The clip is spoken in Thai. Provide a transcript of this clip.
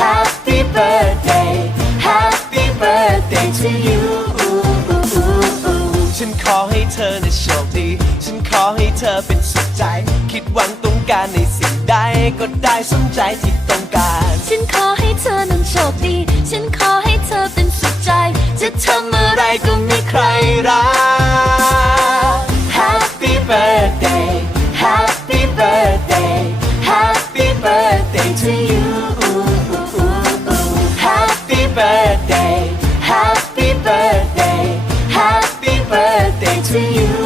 Happy birthday Happy birthday to you ฉันขอให้เธอในโชคดี ฉันขอให้เธอเป็นสุขใจ คิดหวังต้องการในสิ่งใดก็ได้สมใจที่ต้องการ ฉันขอให้เธอนั้นโชคดี ฉันขอให้เธอเป็นสุขใจ จะทำอะไรก็ไม่ใครรัก you.